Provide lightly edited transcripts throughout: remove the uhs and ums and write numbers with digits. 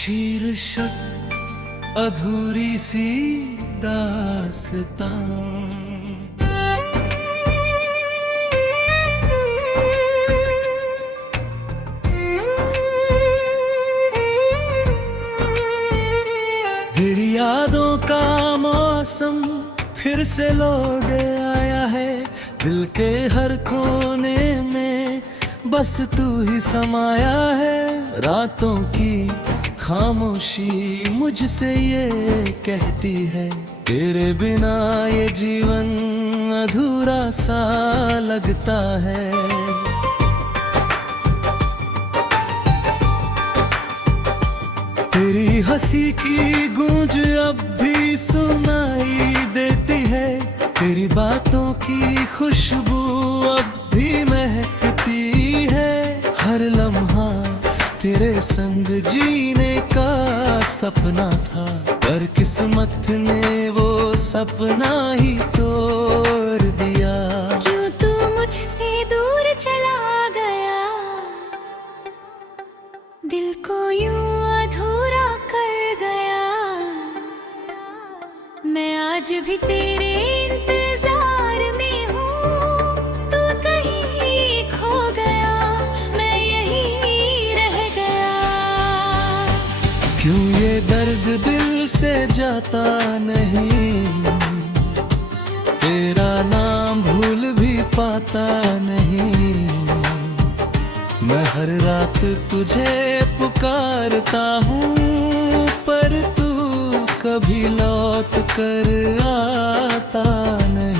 शीर्षक अधूरी सी दास्तां। तेरी यादों का मौसम फिर से लौट आया है। दिल के हर कोने में बस तू ही समाया है। रातों की खामोशी मुझसे ये कहती है, तेरे बिना ये जीवन अधूरा सा लगता है। तेरी हंसी की गूंज अब भी सुनाई देती है। तेरी बातों की खुशबू अब भी महकती है। हर लम्हा तेरे संग जीने का सपना था, पर किस्मत ने वो सपना ही तोड़ दिया। क्यों तू मुझसे दूर चला गया, दिल को यूं अधूरा कर गया। मैं आज भी तेरे इंतजार में हूँ, तू कहीं खो गया, मैं यहीं रह गया। क्यों ये दर्द दिल से जाता नहीं, तेरा नाम भूल भी पाता नहीं। मैं हर रात तुझे पुकारता हूँ, पर तू कभी लौट कर आता नहीं।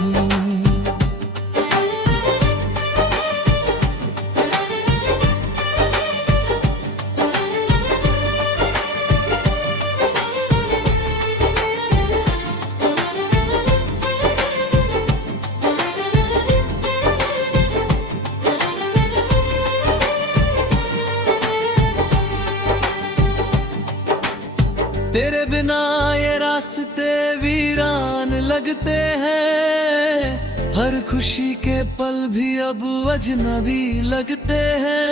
तेरे बिना ये रास्ते वीरान लगते हैं। हर खुशी के पल भी अब अजनबी लगते हैं।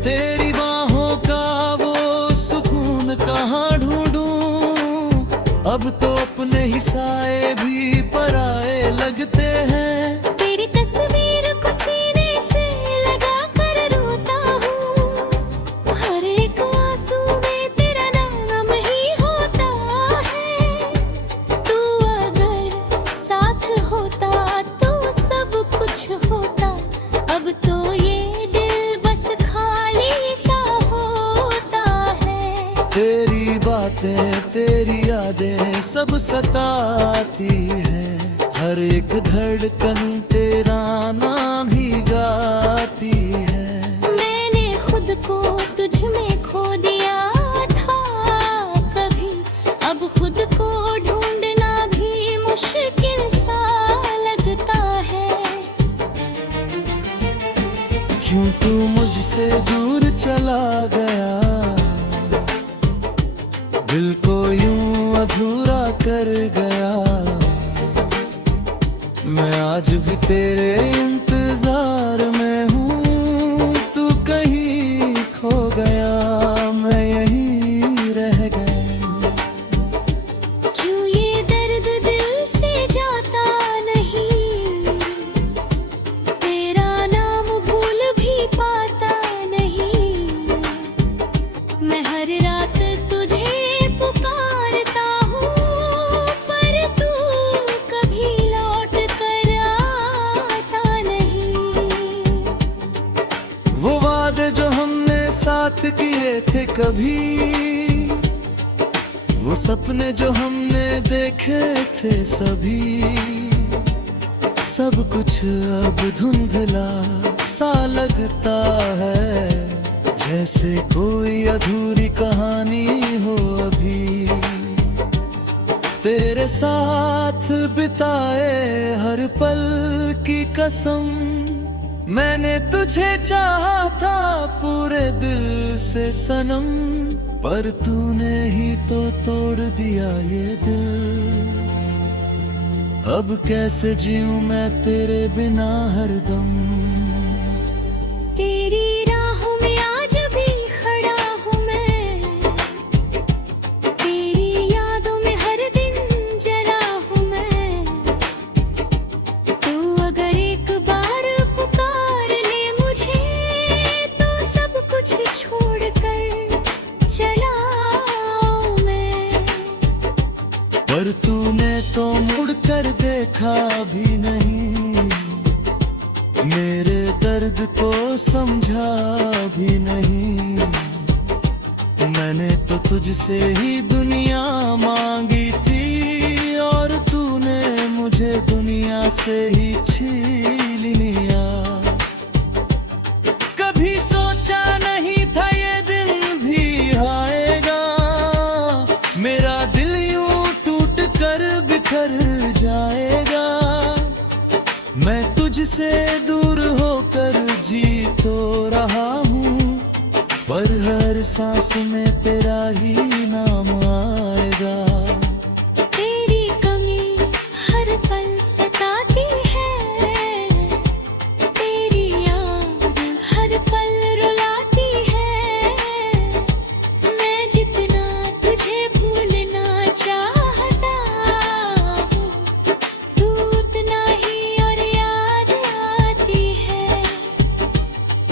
तेरी बाहों का वो सुकून कहाँ ढूंढूं, अब तो अपने ही साए भी पराए लगते हैं। तेरी तस्वीर को सीने से लगा कर रोता हूँ, हर एक आंसू में तेरा नाम ही होता है। तू अगर साथ होता तो सब कुछ होता, अब तो ये दिल बस खाली सा होता है। तेरी बातें तेरी यादें सब सताती है। हर एक धड़कन तेरा नाम ही गाती है। मैंने खुद को तुझ में खो दिया था कभी, अब खुद को ढूंढना भी मुश्किल सा लगता है। क्यों तू मुझसे दूर चला गया, दिल को यूं अधूरा कर गया। मैं आज भी तेरे इंतजार में हूँ, तू कहीं खो गया, मैं यहीं रह गया। क्यों ये दर्द दिल से जाता नहीं, तेरा नाम भूल भी पाता नहीं। मैं हर रात तुझे पुकारता हूँ, पर तू कभी लौट कर आता नहीं। वो वादे जो हमने साथ किए थे कभी, वो सपने जो हमने देखे थे सभी, सब कुछ अब धुंधला सा लगता है। जैसे कोई अधूरी कहानी हो अभी। तेरे साथ बिताए हर पल की कसम, मैंने तुझे चाहा था पूरे दिल से सनम, पर तूने ही तो तोड़ दिया ये दिल। अब कैसे जीऊं मैं तेरे बिना हरदम। तूने तो मुड़कर देखा भी नहीं, मेरे दर्द को समझा भी नहीं। मैंने तो तुझसे ही दुनिया मांगी थी और तूने मुझे दुनिया से ही छीन लिया। कभी सोचा नहीं था ये दिन भी आएगा, मेरा दिल यूं टूट कर बिखर जाएगा। मैं तुझसे दूर होकर जी तो रहा हूँ, पर हर सांस में तेरा ही नाम आएगा। तेरी कमी हर पल सताती है, तेरी याद हर पल रुलाती है। मैं जितना तुझे भूलना चाहता हूँ, तू उतना ही और याद आती है।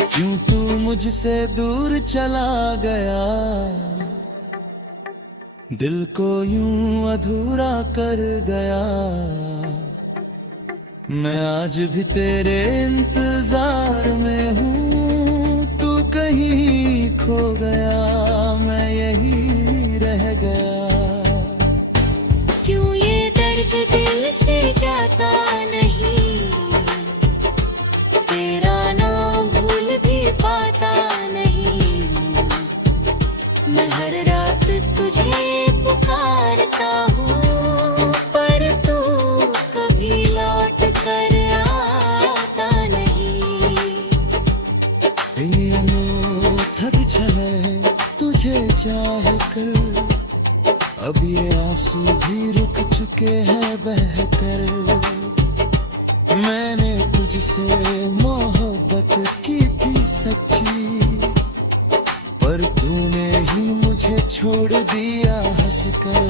क्यों तू मुझसे दूर चला गया, दिल को यूं अधूरा कर गया। मैं आज भी तेरे इंतजार में हूँ, तू कहीं खो गया, मैं यही रह गया। क्यों ये दर्द दिल से जाता नहीं, तेरा नाम भूल भी पाता नहीं। मैं हर रात तुझे पुकारता हूँ, पर तू कभी लौट कर आता नहीं। ये अनोखा भी चले तुझे चाह कर, अब ये आंसू भी रुक चुके हैं बहकर। मैंने तुझसे मोहब्बत की थी सच्ची, पर तूने ही मुझे छोड़ दिया हंसकर।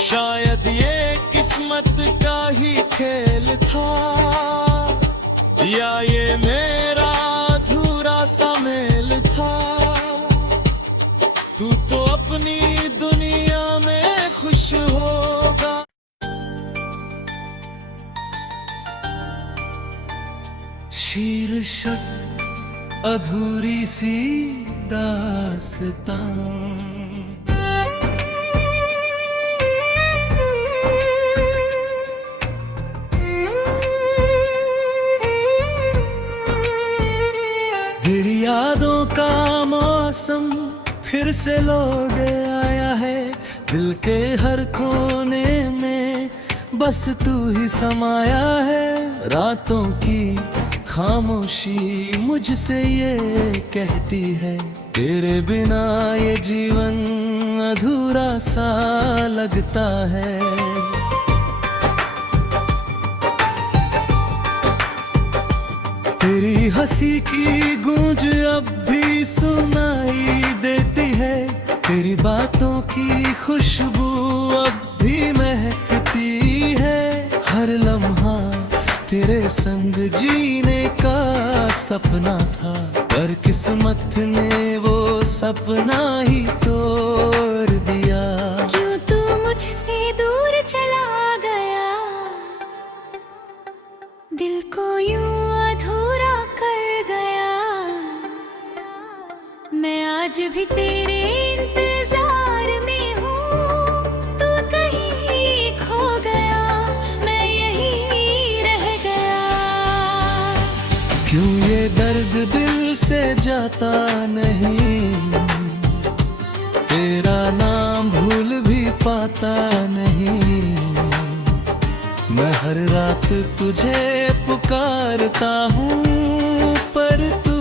शायद ये किस्मत का ही खेल था, या ये मेरा अधूरा सा मेल था। तू तो अपनी दुनिया में खुश होगा। शीर्षक अधूरी सी दास्तां। तेरी यादों का मौसम फिर से लौट आया है, दिल के हर कोने में बस तू ही समाया है। रातों की खामोशी मुझसे ये कहती है, तेरे बिना ये जीवन अधूरा सा लगता है। तेरी हंसी की गूंज अब भी सुनाई देती है, तेरी बातों की खुशबू अब भी महकती है। हर लम्हा तेरे संग जीने का सपना था, पर किस्मत ने वो सपना ही तोड़ दिया। क्यों तू मुझसे दूर चला गया, दिल को यूं अधूरा कर गया। मैं आज भी तेरे इंतजार में हूँ, तू कहीं खो गया, मैं यही रह गया। क्यों ये दर्द दिल से जाता नहीं, तेरा नाम भूल भी पाता नहीं। मैं हर रात तुझे पुकारता हूँ, पर तू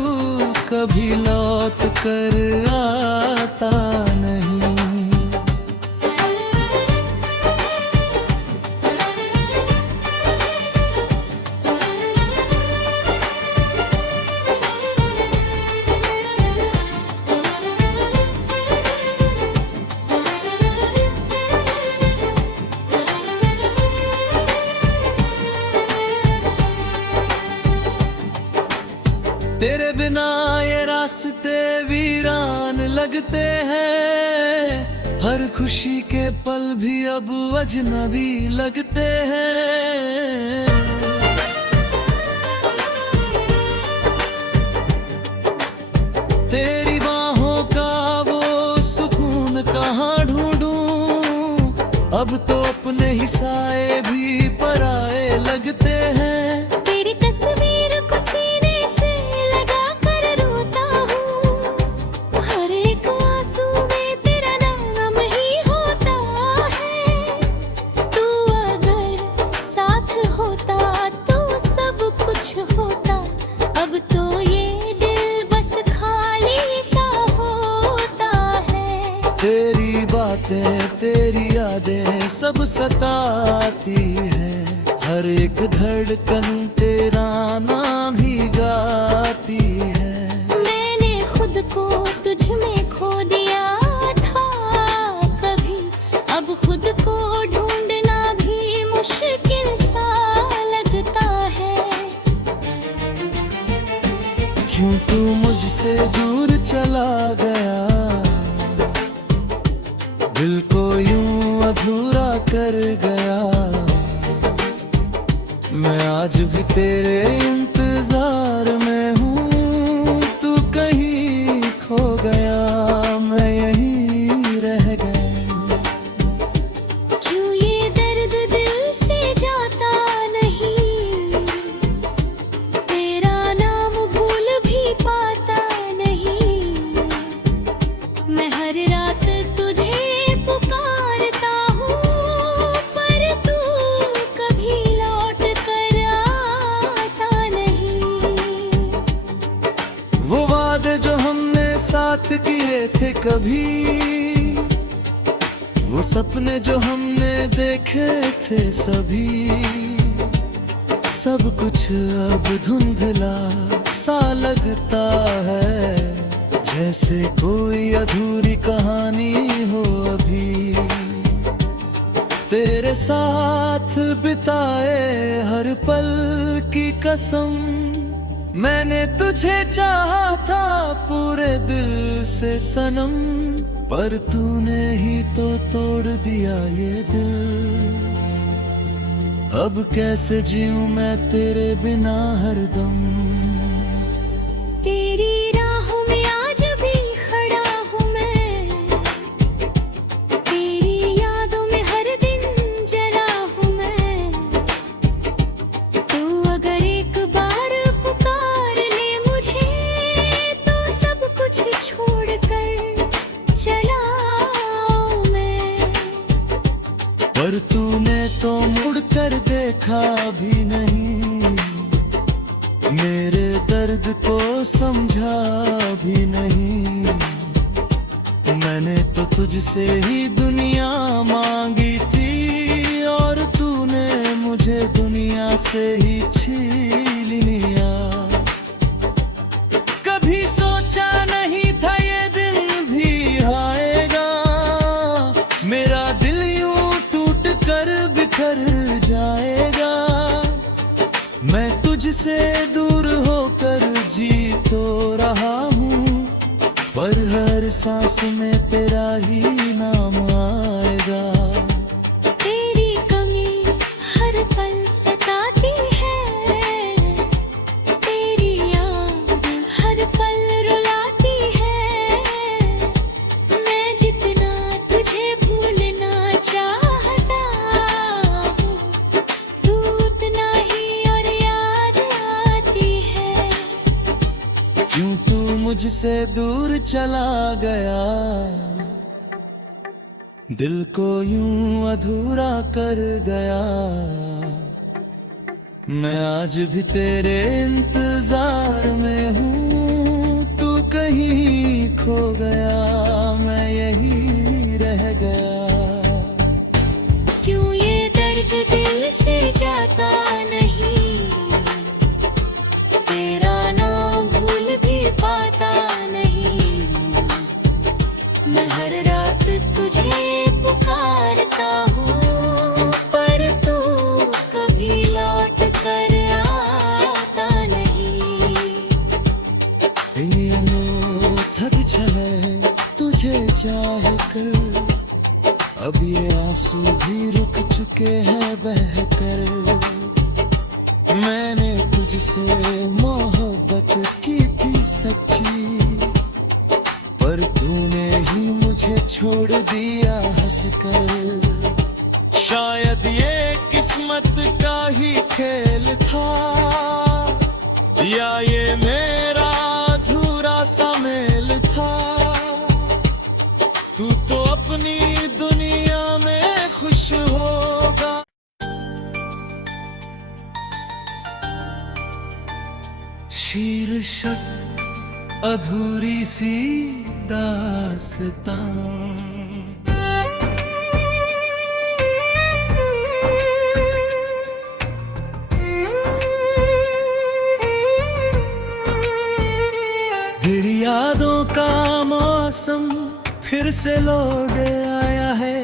कभी लौट कर आता नहीं। तेरे बिना ये रास्ते वीरान लगते हैं, हर खुशी के पल भी अब अजनबी लगते हैं। तेरी बाहों का वो सुकून कहाँ ढूंढूं, अब तो अपने ही साए भी पराए लगते हैं। तेरी तस्वीर को सीने से लगा कर रोता हूँ, हर एक आंसू में तेरा नाम ही होता है। तू अगर साथ होता तो सब कुछ होता, अब तो ये दिल बस खाली सा होता है। तेरी बातें तेरी यादें सब सताती है, हर एक धड़कन तेरा नाम ही गाती है। मैंने खुद को तुझ में खो दिया था कभी, अब खुद को ढूंढना भी मुश्किल सा लगता है। क्यों तू मुझसे दूर चला गया, दिल को यूं अधूरा कर गया। मैं आज भी तेरे इंतजार में हूँ, तू कहीं खो गया, मैं यहीं रह गया। क्यों ये दर्द दिल से जाता नहीं, तेरा नाम भूल भी पाता नहीं। मैं हर रात तुझे पुकारता हूँ, पर तू कभी लौट कर आता नहीं। वो वादे जो हमने साथ किए थे कभी, वो सपने जो हमने देखे थे सभी, सब कुछ अब धुंधला सा लगता है, जैसे कोई अधूरी कहानी हो अभी। तेरे साथ बिताए हर पल की कसम, मैंने तुझे चाहा था पूरे दिल से सनम, पर तूने ही तो तोड़ दिया ये दिल। अब कैसे जीऊं मैं तेरे बिना हरदम। तेरी राहों में आज भी खड़ा हूँ मैं, तेरी यादों में हर दिन जला हूँ मैं। तू अगर एक बार पुकार ले मुझे, तो सब कुछ छोड़ कर चला आऊं मैं। पर तूने तो मुड़ कर देखा भी नहीं, मेरे दर्द को समझा भी नहीं। मैंने तो तुझसे ही दुनिया मांगी थी, और तूने मुझे दुनिया से ही छीन लिया। कभी सोचा नहीं था ये दिन भी आएगा, मेरा दिल यूं टूट कर बिखर जाएगा। मैं तुझसे दूर होकर जी तो रहा हूँ, पर हर सांस में तेरा ही नाम आएगा। तेरी कमी हर पल सताती है, तेरी याद हर पल रुलाती है। मैं जितना तुझे भूलना चाहता हूँ, तू उतना ही और याद आती है। क्यों तू मुझसे दूर चला गया, दिल को यूं अधूरा कर गया। मैं आज भी तेरे इंतजार में हूँ, तू कहीं खो गया, मैं यहीं रह गया। क्यों ये दर्द दिल से जाता नहीं, तेरा नाम भूल भी पाता नहीं। मैं हर रात तुझे पुकारता हूँ, पर तू कभी लौट कर आता नहीं। ये अनोखा भी चले तुझे चाह कर, के हैं बहकर। मैंने तुझसे मोहब्बत की थी सच्ची, पर तूने ही मुझे छोड़ दिया हंसकर। शायद ये किस्मत का ही खेल था, या ये मेरा अधूरा सा मेल था। तू तो अपनी दुनिया में खुश होगा। शीर्षक अधूरी सी दास्तां। तेरी यादों का मौसम फिर से लौट आया है।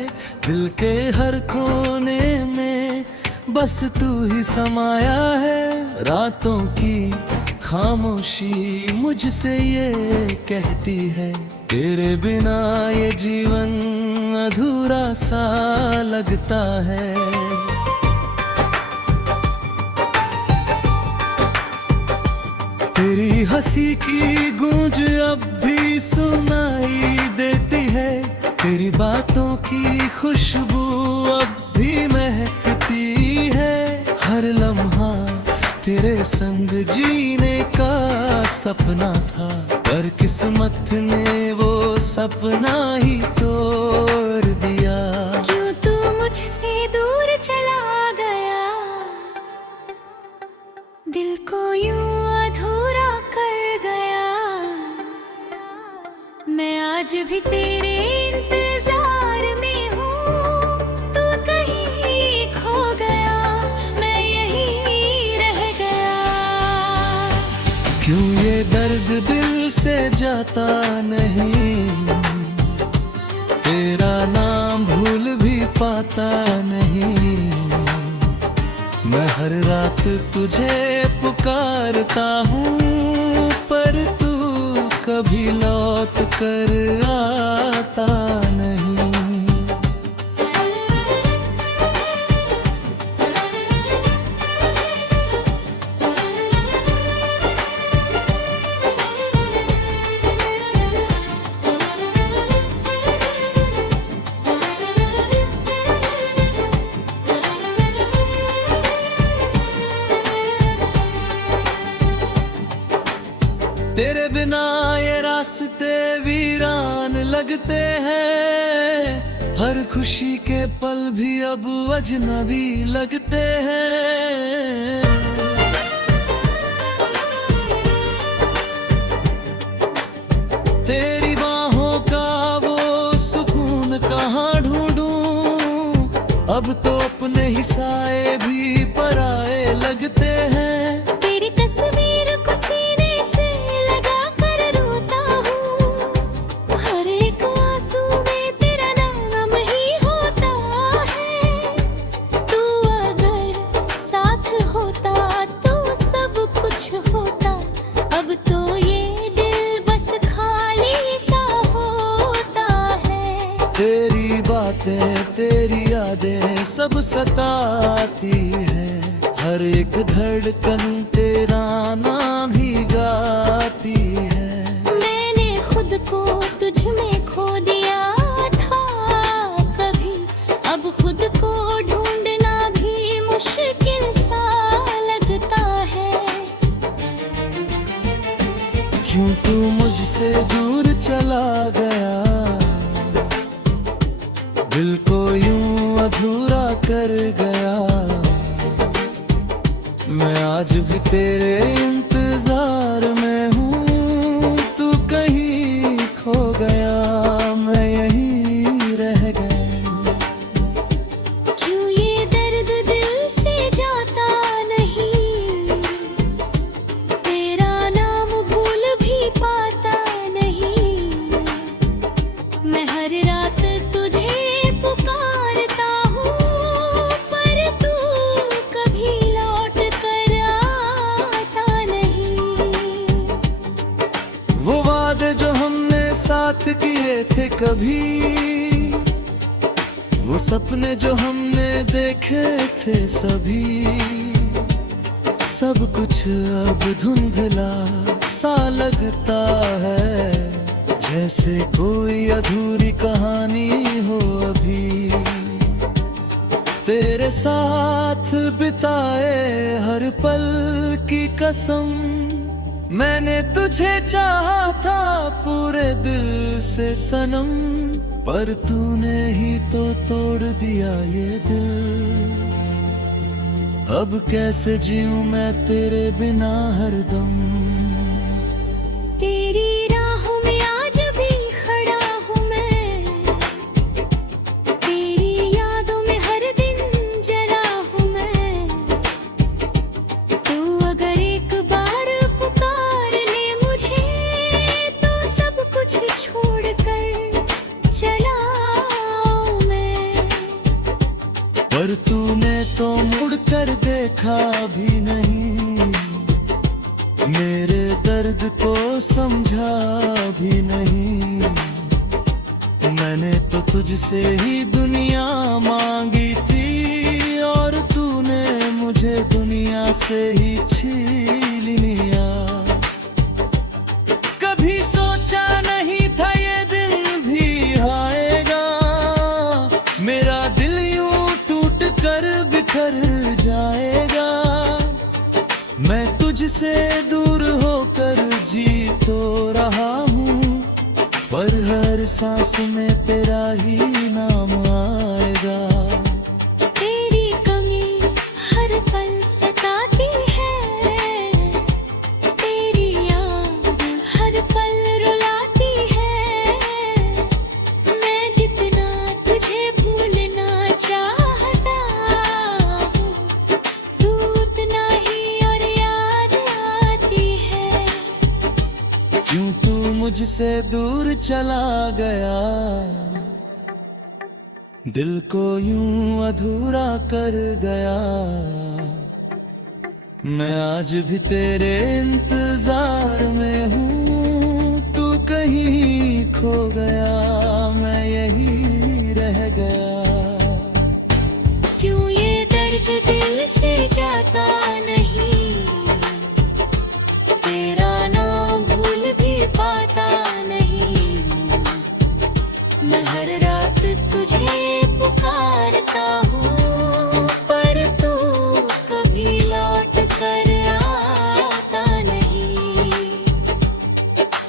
दिल के हर कोने में बस तू ही समाया है। रातों की खामोशी मुझसे ये कहती है, तेरे बिना ये जीवन अधूरा सा लगता है। तेरी हंसी की गूंज अब भी सुनाई देती है। तेरी बातों की खुशबू अब भी महकती है। हर लम्हा तेरे संग जीने का सपना था, पर किस्मत ने वो सपना ही तोड़ दिया। क्यों तू मुझसे दूर चला गया, दिल को यूं अधूरा कर गया। मैं आज भी तेरे इंतजार में हूँ, तू कहीं खो गया, मैं यहीं रह गया। क्यों ये दर्द दिल से जाता नहीं, तेरा नाम भूल भी पाता नहीं। मैं हर रात तुझे पुकारता हूँ, पर तू कभी लौट कर आता नहीं। तेरे बिना ये रास्ते वीरान लगते हैं। हर खुशी के पल भी अब अजनबी लगते हैं। तेरी बाहों का वो सुकून कहाँ ढूंढूं, अब तो अपने ही साए भी पराए लगते हैं। तेरी तस्वीर को सीने से लगा कर रोता हूँ, हर एक आंसू में तेरा नाम ही होता है। तू अगर साथ होता तो सब कुछ होता, अब तो ये दिल बस खाली सा होता है। तेरी बातें तेरी यादें सब सताती है। हर एक धड़कन तेरा नाम ही गाती है। मैंने खुद को तुझ में खो दिया था कभी, अब खुद को ढूंढना भी मुश्किल सा लगता है। क्यों तू मुझसे दूर चला गया, दिल को यूं अधूरा कर गया। मैं आज भी तेरे इंतजार में हूँ, तू कहीं खो गया, मैं यहीं रह गया। क्यों ये दर्द दिल से जाता नहीं, तेरा नाम भूल भी पाता नहीं। मैं हर रात तुझे पुकारता हूँ, पर तू कभी लौट कर आता नहीं। वो वादे जो हमने साथ किए थे कभी, वो सपने जो हमने देखे देखे थे सभी, सब कुछ अब धुंधला सा लगता है, जैसे कोई अधूरी कहानी हो अभी। तेरे साथ बिताए हर पल की कसम, मैंने तुझे चाहा था पूरे दिल से सनम, पर तूने ही तो तोड़ दिया ये दिल। अब कैसे जीऊं मैं तेरे बिना हरदम। तेरी राहों में आज भी खड़ा हूँ मैं, तेरी यादों में हर दिन जला हूँ मैं। तू अगर एक बार पुकार ले मुझे, तो सब कुछ छोड़ कर चला आऊं मैं। पर तूने तो मुड़ कर देखा भी नहीं, मेरे दर्द को समझा भी नहीं। मैंने तो तुझसे ही दुनिया मांगी थी, और तूने मुझे दुनिया से ही छीन लिया। कभी सोचा नहीं था ये दिन भी आएगा, मेरा दिल यूं टूट कर बिखर जाएगा। मैं तुझसे दूर होकर जी तो रहा हूँ, पर हर सांस में तेरा ही नाम आएगा। तेरी कमी हर पल सताती है, तेरी याद हर पल रुलाती है। मैं जितना तुझे भूलना चाहता हूँ, तू उतना ही और याद आती है। क्यों तू मुझसे दूर चला गया, दिल को यूं अधूरा कर गया। मैं आज भी तेरे इंतजार में हूँ, तू कहीं खो गया, मैं यही रह गया। क्यों ये दर्द दिल से जाता नहीं, तेरा नाम भूल भी पाता नहीं। मैं हर रात तुझे पुकारता हूँ, पर तू कभी लौट कर आता नहीं।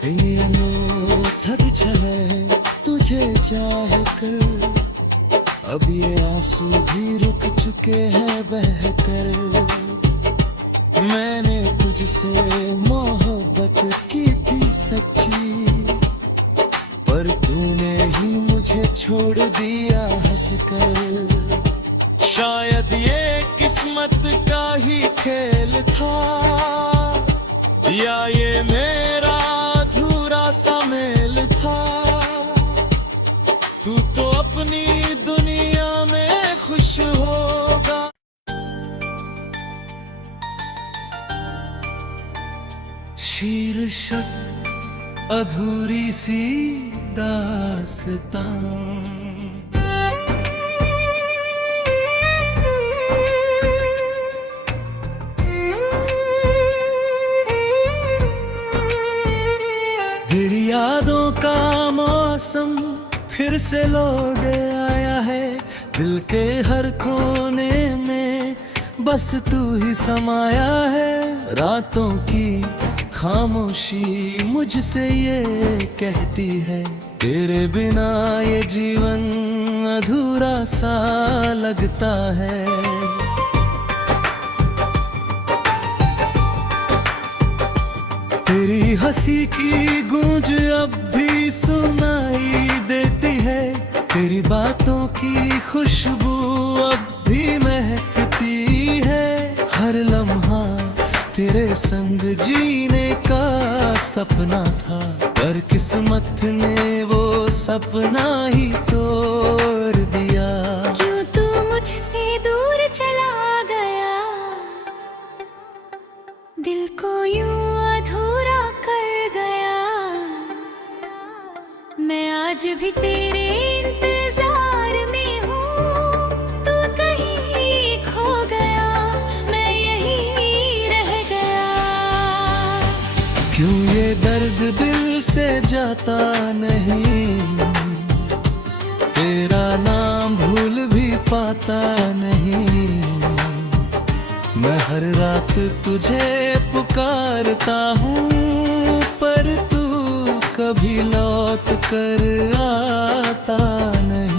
ये अनोखा भी चले तुझे चाह कर, अब ये आंसू भी रुक चुके हैं बह कर। मैंने तुझसे मोहब्बत की थी सच्ची, पर तूने ही मुझे छोड़ दिया हंसकर। शायद ये किस्मत का ही खेल था, या ये मेरा अधूरा सा मेल था। तू तो अपनी दुनिया में खुश होगा। शीर्षक अधूरी सी दास्तां। दिल यादों का मौसम फिर से लौट आया है, दिल के हर कोने में बस तू ही समाया है। रातों की खामोशी मुझसे ये कहती है, तेरे बिना ये जीवन अधूरा सा लगता है। तेरी हंसी की गूंज अब भी सुनाई देती है, तेरी बातों की खुशबू अब भी महकती है। हर लम्हा तेरे संग जीने का सपना था, पर किस्मत ने वो सपना ही तोड़ दिया। क्यों तू मुझसे दूर चला गया, दिल को यूं अधूरा कर गया। मैं आज भी तेरे इंतजार में हूँ, तू कहीं से जाता नहीं, तेरा नाम भूल भी पाता नहीं। मैं हर रात तुझे पुकारता हूँ, पर तू कभी लौट कर आता नहीं।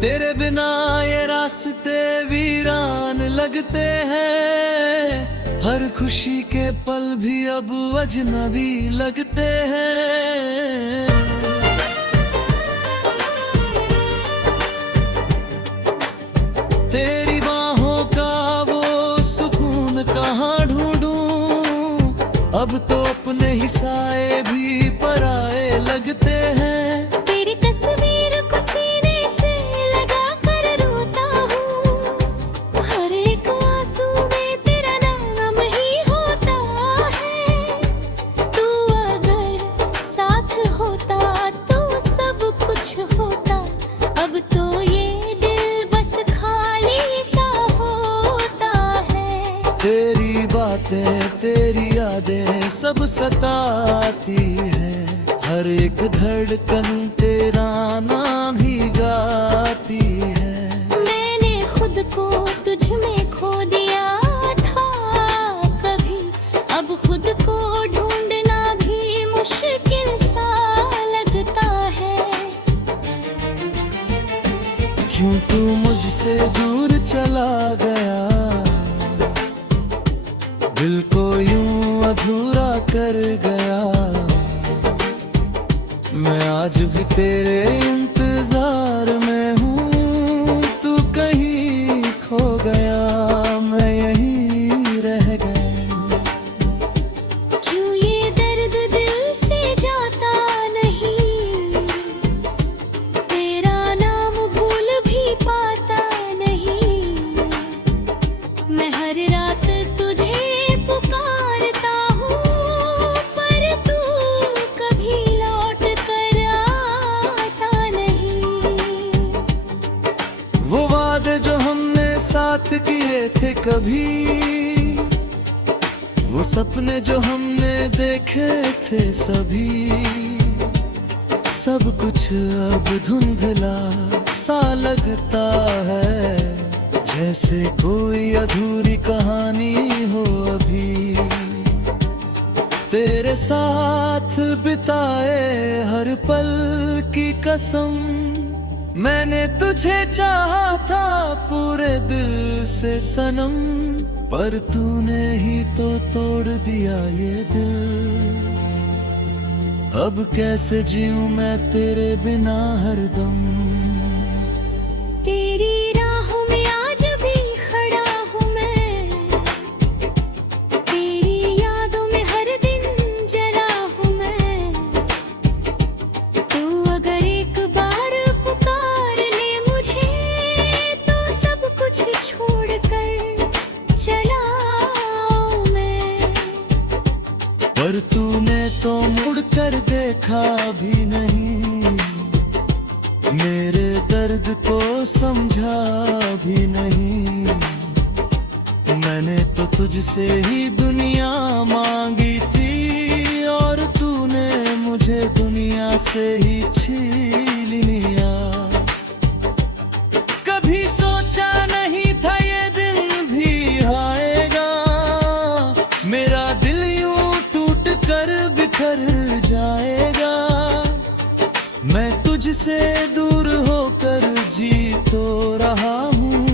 तेरे बिना ये रास्ते वीरान लगते हैं, हर खुशी के पल भी अब अजनबी लगते हैं। तेरी बाहों का वो सुकून कहाँ ढूंढूं, अब तो अपने ही साए भी पराए लगते हैं। तेरी तस्वीर को सीने से लगा कर रोता हूँ, हर एक आंसू में तेरा नाम ही होता है। तू अगर साथ होता तो सब कुछ होता, अब तो ये दिल बस खाली सा होता है। तेरी बातें तेरी यादें सब सताती है, हर एक धड़कन तेरा नाम ही गाती है। मैंने खुद को तुझ में खो दिया था कभी, अब खुद को ढूंढना भी मुश्किल सा लगता है। क्यों तू मुझसे दूर चला गया, दिल को यूं अधूरा कर गया। मैं आज भी तेरे इंतजार में हूँ, तू कहीं खो गया, मैं यहीं रह गया। क्यों ये दर्द दिल से जाता नहीं, तेरा नाम भूल भी पाता नहीं। मैं हर रात तुझे पुकारता हूँ, पर तू कभी लौट कर आता नहीं। वो वादे जो हमने साथ किए थे कभी, वो सपने जो हमने देखे थे सभी, सब कुछ अब धुंधला सा लगता है, जैसे कोई अधूरी कहानी हो अभी। तेरे साथ बिताए हर पल की कसम, मैंने तुझे चाहा था पूरे दिल से सनम, पर तूने ही तो तोड़ दिया ये दिल। अब कैसे जीऊं मैं तेरे बिना हरदम। तेरी राहों में आज भी खड़ा हूँ मैं, तेरी यादों में हर दिन जला हूँ मैं। तू अगर एक बार पुकार ले मुझे, तो सब कुछ छोड़ कर चला आऊं मैं। पर तूने तो मुड़ कर देखा भी नहीं, मेरे दर्द को समझा भी नहीं। मैंने तो तुझसे ही दुनिया मांगी थी, और तूने मुझे दुनिया से ही छीन लिया। कभी सोचा नहीं था ये दिन भी आएगा, मेरा दिल यूं टूट कर बिखर जाएगा। मैं तुझसे दूर होकर जी तो रहा हूँ,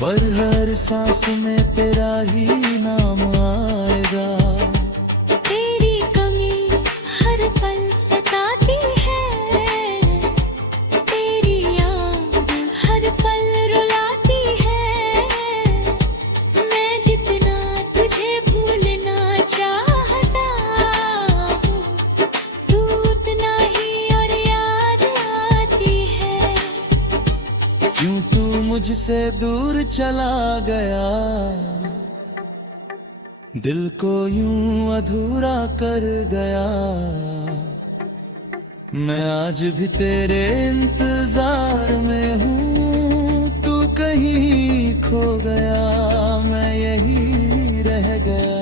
पर हर सांस में तेरा ही नाम आएगा। तेरी कमी हर पल सताती है, तेरी याद हर पल रुलाती है। मैं जितना तुझे भूलना चाहता हूँ, तू उतना ही और याद आती है। क्यों तू मुझसे दूर चला गया, दिल को यूं अधूरा कर गया। मैं आज भी तेरे इंतजार में हूँ, तू कहीं खो गया, मैं यही रह गया।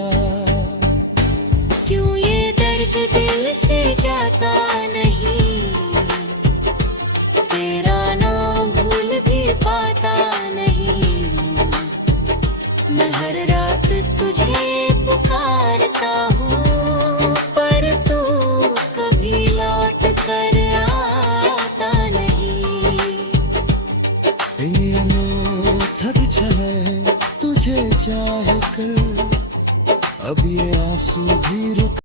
क्यों ये दर्द दिल से जाता नहीं, तेरा नाम भूल भी पाता नहीं। मैं हर रात तुझे पुकारता हूँ, पर तू कभी लौट कर आता नहीं। ये अनोखा छले तुझे चाह कर, अब ये आंसू भी रुक